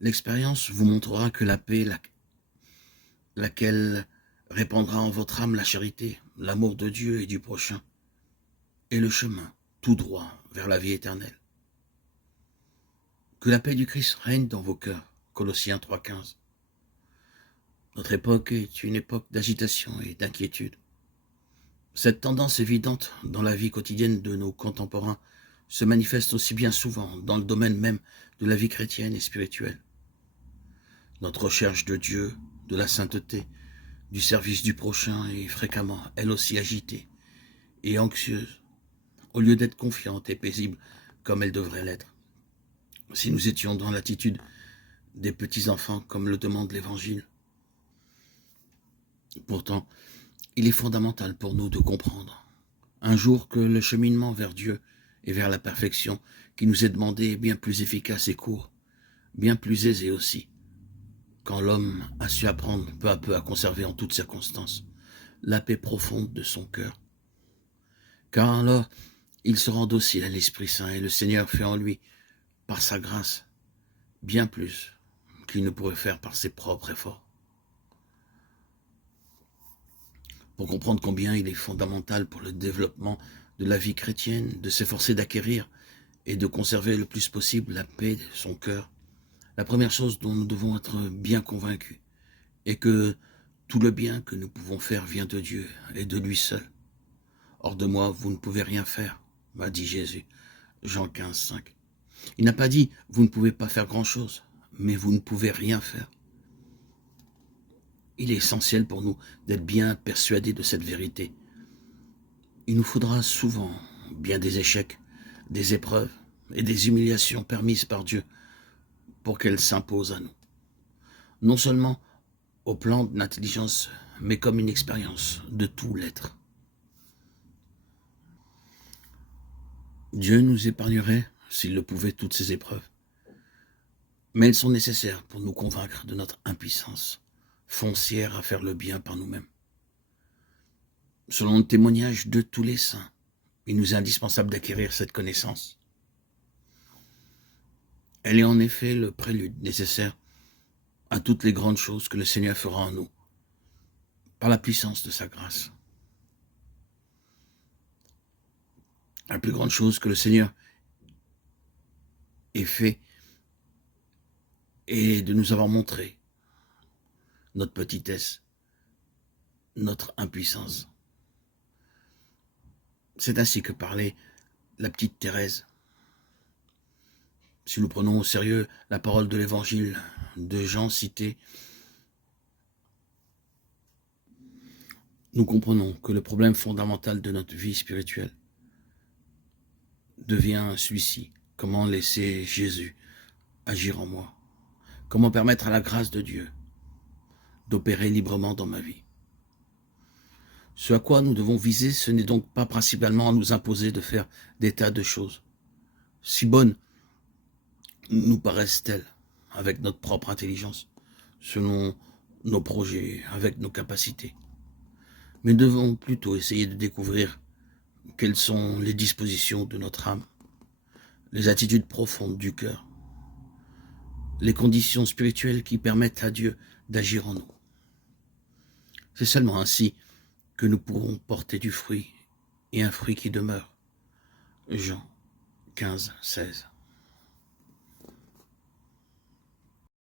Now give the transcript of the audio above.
L'expérience vous montrera que la paix, laquelle répandra en votre âme la charité, l'amour de Dieu et du prochain, est le chemin tout droit vers la vie éternelle. Que la paix du Christ règne dans vos cœurs. Colossiens 3,15. Notre époque est une époque d'agitation et d'inquiétude. Cette tendance évidente dans la vie quotidienne de nos contemporains se manifeste aussi bien souvent dans le domaine même de la vie chrétienne et spirituelle. Notre recherche de Dieu, de la sainteté, du service du prochain est fréquemment, elle aussi, agitée et anxieuse, au lieu d'être confiante et paisible comme elle devrait l'être. Si nous étions dans l'attitude des petits-enfants comme le demande l'Évangile. Pourtant, il est fondamental pour nous de comprendre un jour que le cheminement vers Dieu et vers la perfection qui nous est demandé est bien plus efficace et court, bien plus aisé aussi, quand l'homme a su apprendre peu à peu à conserver en toutes circonstances la paix profonde de son cœur. Car alors, il se rend docile à l'Esprit Saint et le Seigneur fait en lui, par sa grâce, bien plus qu'il ne pourrait faire par ses propres efforts. Pour comprendre combien il est fondamental pour le développement de la vie chrétienne de s'efforcer d'acquérir et de conserver le plus possible la paix de son cœur, la première chose dont nous devons être bien convaincus est que tout le bien que nous pouvons faire vient de Dieu et de lui seul. Hors de moi, vous ne pouvez rien faire, m'a dit Jésus, Jean 15, 5. Il n'a pas dit « vous ne pouvez pas faire grand-chose », mais vous ne pouvez rien faire. Il est essentiel pour nous d'être bien persuadés de cette vérité. Il nous faudra souvent bien des échecs, des épreuves et des humiliations permises par Dieu pour qu'elles s'imposent à nous. Non seulement au plan de l'intelligence, mais comme une expérience de tout l'être. Dieu nous épargnerait, s'il le pouvait, toutes ces épreuves. Mais elles sont nécessaires pour nous convaincre de notre impuissance foncière à faire le bien par nous-mêmes. Selon le témoignage de tous les saints, il nous est indispensable d'acquérir cette connaissance. Elle est en effet le prélude nécessaire à toutes les grandes choses que le Seigneur fera en nous, par la puissance de sa grâce. La plus grande chose que le Seigneur ait fait est de nous avoir montré notre petitesse, notre impuissance. C'est ainsi que parlait la petite Thérèse. Si nous prenons au sérieux la parole de l'Évangile de Jean citée, nous comprenons que le problème fondamental de notre vie spirituelle devient celui-ci. Comment laisser Jésus agir en moi? Comment permettre à la grâce de Dieu d'opérer librement dans ma vie? Ce à quoi nous devons viser, ce n'est donc pas principalement à nous imposer de faire des tas de choses, si bonnes nous paraissent-elles, avec notre propre intelligence, selon nos projets, avec nos capacités. Mais nous devons plutôt essayer de découvrir quelles sont les dispositions de notre âme, les attitudes profondes du cœur, les conditions spirituelles qui permettent à Dieu d'agir en nous. C'est seulement ainsi que nous pourrons porter du fruit, et un fruit qui demeure. Jean 15, 16.